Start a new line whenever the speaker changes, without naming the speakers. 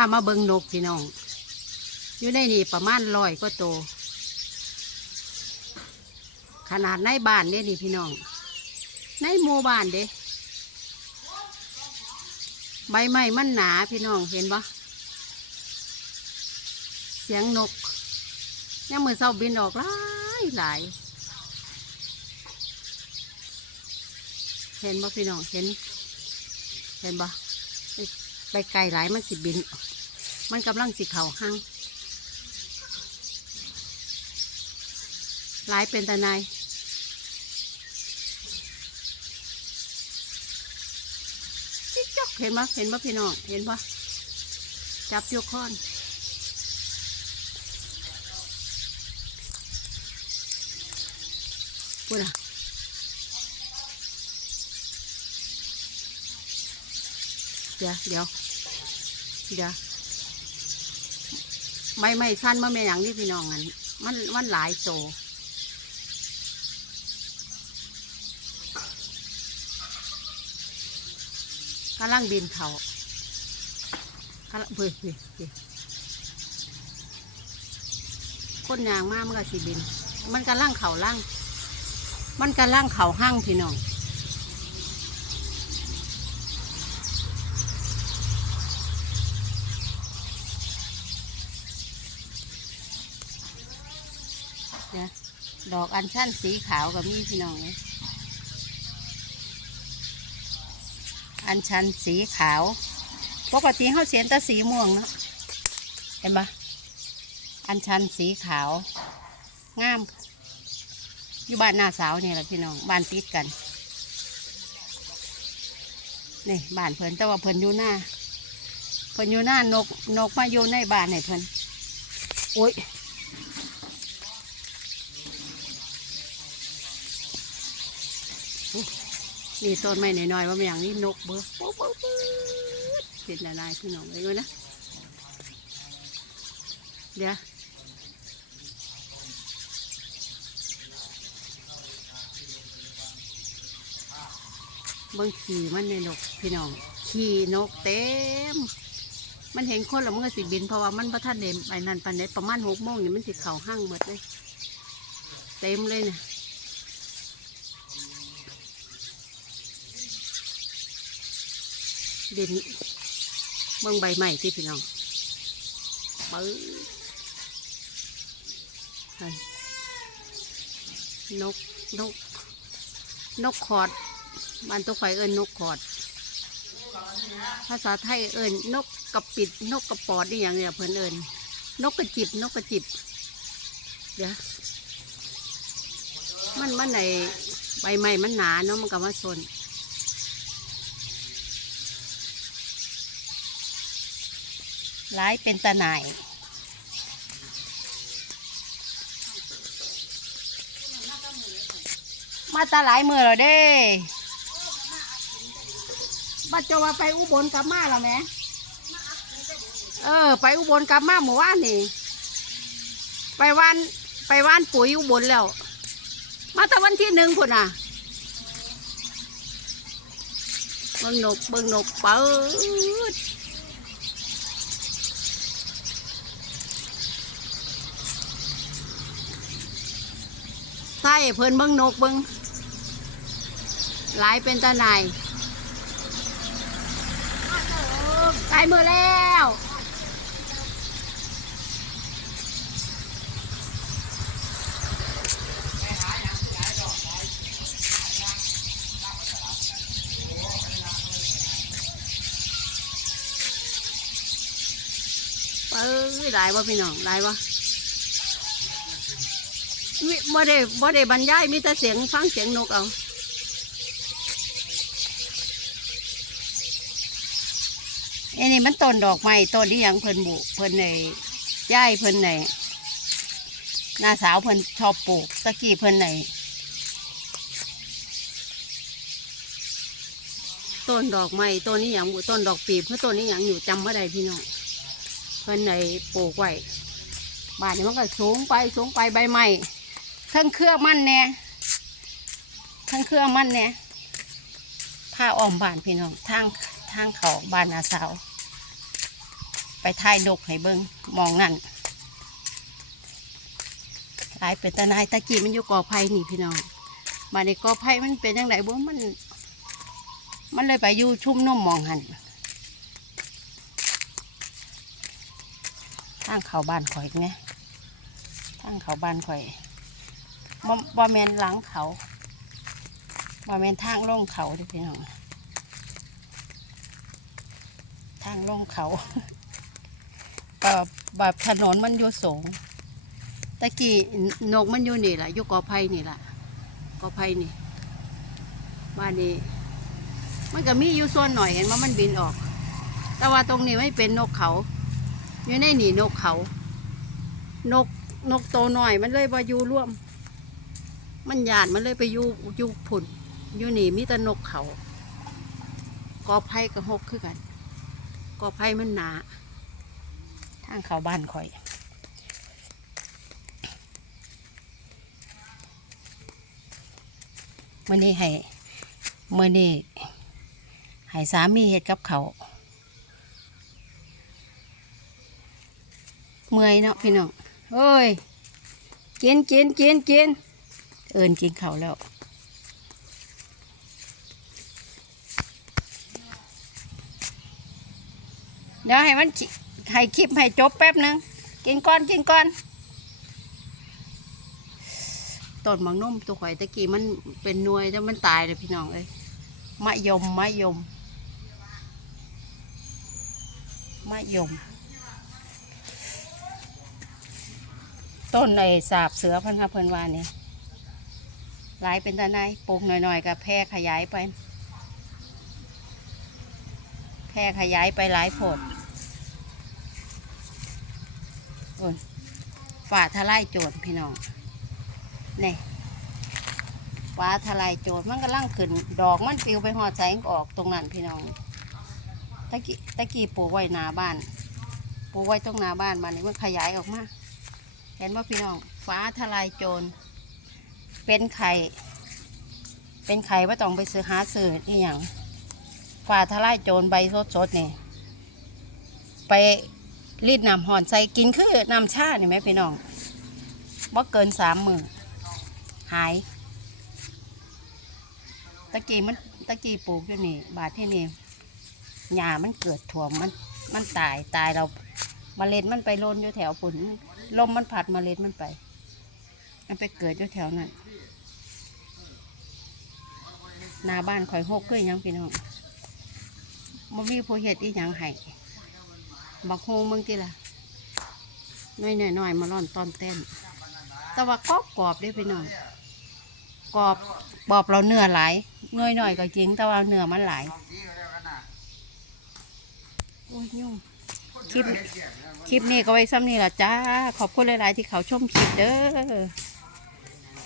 ามาเบิงนกพี่น้อง อยู่ในนี่ประมาณร้อยก็โต ขนาดในบ้านเด้นี่พี่น้อง ในหมู่บ้านเด้ใบไม้มันหนาพี่น้องเห็นปะเสียงนกยังมือเศร้าบินออกหลายหลายเห็นบ่พี่น้องเห็น เห็นบ่ไป ไปไกลหลายมันสิบิน มันกำลังสิเข่าห้างหลายเป็นตานายจิ๊กจอกเห็นบ่เห็นบ่พี่น้องเห็นบ่จับโยกค้อนพูดอะ เดี๋ยวเดี๋ยวเดี๋ยวไม่ไม่สั้นมาแม่อย่างนี้พี่น้องอันมันมันหลายโตกำลังบินเขากำลังเฮ้ยเฮ้ยเฮ้ยคนยางมากมันก็สิบิน มันกำลังเข่าล่าง มันกำลังเข่าห้างพี่น้อง นะดอกอัญชันสีขาวกับมีพี่น้องเลยอัญชันสีขาว ปกติเขาเสียนต่สีม่วงเนาะเห็นปะอัญชันสีขาว งาม อยู่บ้านหน้าสาวเนี่ยแหละพี่น้อง บ้านติดกัน นี่บ้านเพิ่นแต่ว่าเพิ่นอยู่หน้าเพิ่นอยู่หน้านกนกมาอยู่ในบ้านให้เพิ่นโอ้ย นี่ต้นไม้น้อยๆว่าอย่างนี้นกเบิร์ปุ๊บปุ๊บเป็นอะไรพี่น้องเลยนะเดี๋ยวเบิ่งขี่มันในนกพี่น้อง ขี่นกเต็ม มันเห็นคนแล้วมันก็สิบินเพราะว่ามันพระท่านเดมไปนั่นปันเดประมาณหกโมงนี่มันสิเข่าห้างหมดเลย เต็มเลยเนี่ย เดินเมืองใบใหม่ที่พี่น้องปื้นกนก นกขอดบ้านตัวข่อยเอิญนกขอด ภาษาไทยเอิญนกกระปิด นกกระปอดนี่อย่างเนี้ยเพิ่อนเอิญนกกระจิบ นกกระจิบ เดี๋ยวมันมันในใบไม้มันหนาเนาะมันก็มาสน หลายเป็นตาหน่ายมาตาหลายมือแล้วเด้บัดเจะว่าไปอุบลกลับมาแล้วแหมเออ ไปอุบลกลับมาหมู่ว่านนี่ ไปวานไปวานปุ๋ยอุบลแล้ว มาแต่วันที่หนึ่งพุ่นอะเบิ่งนกเบิ่งนกเปิด ใช่เพิ่นเบิ้งนกเบิ้งหลายเป็นตาไหนายตายมือแล้วเอ้ยหลายวะพี่น้องหลาย วะมิบ่ได้บ่ได้บรรยายมีแต่เสียงฟังเสียงนกเอาอ้นี่มันต้นดอกไม้ต้นที่ยังเพิ่นบุเพิ่นในย่ายเพิ่นในน้าสาวเพิ่นชอบปลูกตะกี้เพิ่นในต้นดอกไม้ต้นนี้อย่างบุต้นดอกปีบเพื่อต้นนี้อย่างอยู่จำไม่ได้พี่น้องเพิ่นในปลูกไว้บ้านนี้มันก็สูงไปสูงไปใบไม้ ทั้งเครื่องมันแน่ทั้งเครื่องมันแน่ผ้าอ้อมบ้านพี่น้องทางทางเขาบ้านอาสาว ไปถ่ายนกให้เบิงมองนั่นหลายเป็นตาหนายตะกี้มันอยู่กอไผ่นี่พี่น้องมาในกอไผ่มันเป็นยังไงบ่มัน มันเลยไปอยู่ชุ่มนุ่มมองหันทางเขาบ้านข่อยเนี่ยทางเขาบ้านข่อย บ่บ่แมนหลังเขาบ่แมนทางลงเขาเด้อพี่น้องทางลงเขาแบบแบบถนนมันอยู่สูงตะกี้นกมันอยู่นี่แหละอยู่กอไผ่นี่แหละกอไผ่นี่บ้านนี้ มันก็มีอยู่ส่วนหน่อยเห็นว่ามันบินออก แต่ว่าตรงนี้ไม่เป็นนกเขา อยู่ในนี่นกเขา นกนกโตหน่อยมันเลยว่าอยู่ร่วม มันหยาดมันเลยไปอยู่อยู่ผุนอยู่นี่มีแต่นกเขากอไผ่กับหกคือกันกอไผ่มันหนาทางเขาบ้านข่อยเมื่อนี้ให้เมื่อนี้ให้สามีเฮ็ดกับเขาเมื่อยเนาะพี่น้องเอ้ยกินกินกินกิน เอินกินเขาแล้วเดี๋ยวให้มันให้คลิปให้จบแป๊บหนึง กินก่อนกินก่อนต้นมังนุ่มตัวข่อยตะกี้มันเป็นนวยแต่มันตายเลยพี่น้องเอ้ยมะยมมะยมมะยม ต้นในสาบเสือพันธุ์เพิ่นว่านี่ หลายเป็นตาในปลูกหน่อยๆกับแพร่ขยายไป แพร่ขยายไปหลายโพดโอนฝ่าทลายโจรพี่น้องนี่ฟ้าทลายโจรมันก็ล่างขึ้น ดอกมันปิวไปหอดแสงออกตรงนั้นพี่น้องตะกี้ตะกี้ปลูกไว้หน้าบ้านปลูกไว้ตรงหน้าบ้านมานี่มันขยายออกมา เห็นว่าพี่น้องฟ้าทลายโจร เป็นไข่เป็นไข่ว่าต้องไปซื้อหาซื้อนี่อย่างฟ้าทลายโจรใบสดๆนี่ไปรีดน้ำห่อนใส่กินคือน้ำชาเนี่ยไหมพี่น้องบ่เกินสามมือหาย ตะกี้มันตะกี้ปลูกอยู่นี่ บาทที่นี่หญ้ามันเกิดถ่วมมันมันตายตายเรามเมล็ดมันไปโลนอยู่แถวฝุ่นลมมันพัดมเมล็ดมันไป มันไปเกิดอยู่แถวนั้นนาบ้านข่อยหกคือหยังพี่น้องมันมีผู้เห็ดอีหยังให้บักโฮงมึงที่ละน้อยหน่อยมาร่อนตอนเต้น แต่ว่ากรอบกรอบได้พี่น้องกรอบกรอบเราเนื้อหลายเงยหน่อยก็จริงแต่ว่าเนื้อมันหลายโอ้ยยุ่งคลิปคลิปนี้ก็ไว้ซ้ำนี่ละจ้า ขอบคุณหลาย ๆ ที่เขาชมคลิปเด้อ